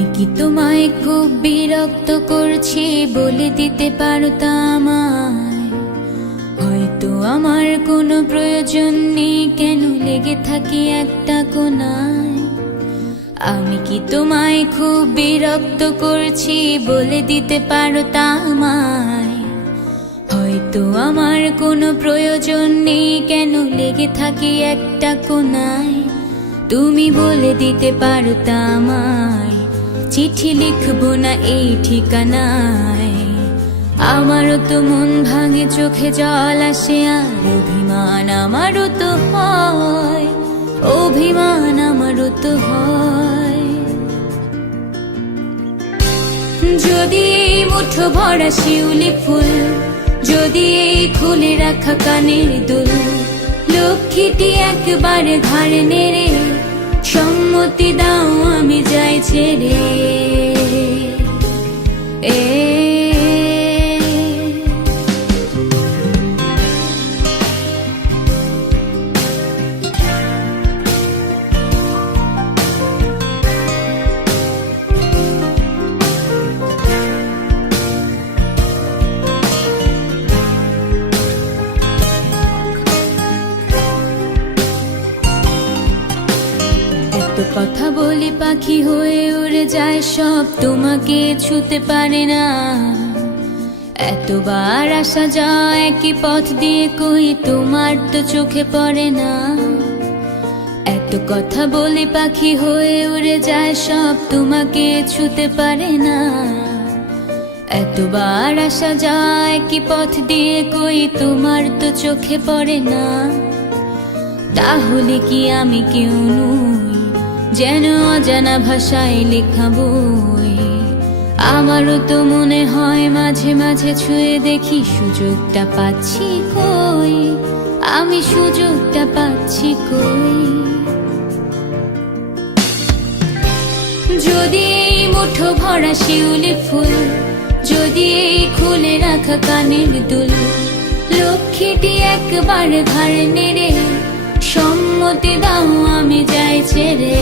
আমি কি তোমায় খুব বিরক্ত করছি বলে দিতে পারতা আমায়? হয়তো আমার কোনো প্রয়োজন নেই, কেন লেগে থাকি একটা কোনায়। আমি কি তোমায় খুব বিরক্ত করছি বলে দিতে পারতা আমায়? হয়তো আমার কোনো প্রয়োজন নেই, কেন লেগে থাকি একটা কোনায়। তুমি বলে দিতে পারতা আমায়, চিঠি লিখবো না এই ঠিকানায়। আমারও তো মন ভাঙে, চোখে জল আসে, আর অভিমান আমারও তো হয়, অভিমান আমারও তো হয়। যদি এই মুঠো ভরা শিউলি ফুল, যদি এই খুলে রাখা কানের দুল, লক্ষ্মীটি একবারে ঘাড়ে নেড়ে সম্মতি দাও আমি যাই ছেড়ে। কথা বলি পাখি হয়ে উড়ে যায় সব, তোমাকে ছুতে পারে না। এতবার আসা যায় একই পথ দিয়ে, কই তোমার তো চোখে পড়ে না। এত কথা বলি পাখি হয়ে উড়ে যায় সব, তোমাকে ছুতে পারে না। এতবার আসা যায় একই পথ দিয়ে, কই তোমার তো চোখে পড়ে না। তাহলে কি আমি কেউ নই, যেন অজানা ভাষায় লেখা বই? আমারও তো মনে হয় মাঝে মাঝে ছুঁয়ে দেখি, সুযোগটা পাচ্ছি কই, আমি সুযোগটা পাচ্ছি কই। যদি এই মুঠো ভরা শিউলি ফুল, যদি এই খুলে রাখা কানের দুল, লক্ষ্মীটি একবার ঘাড়ে নেড়ে সম্মতি দাও আমি যাই ছেড়ে।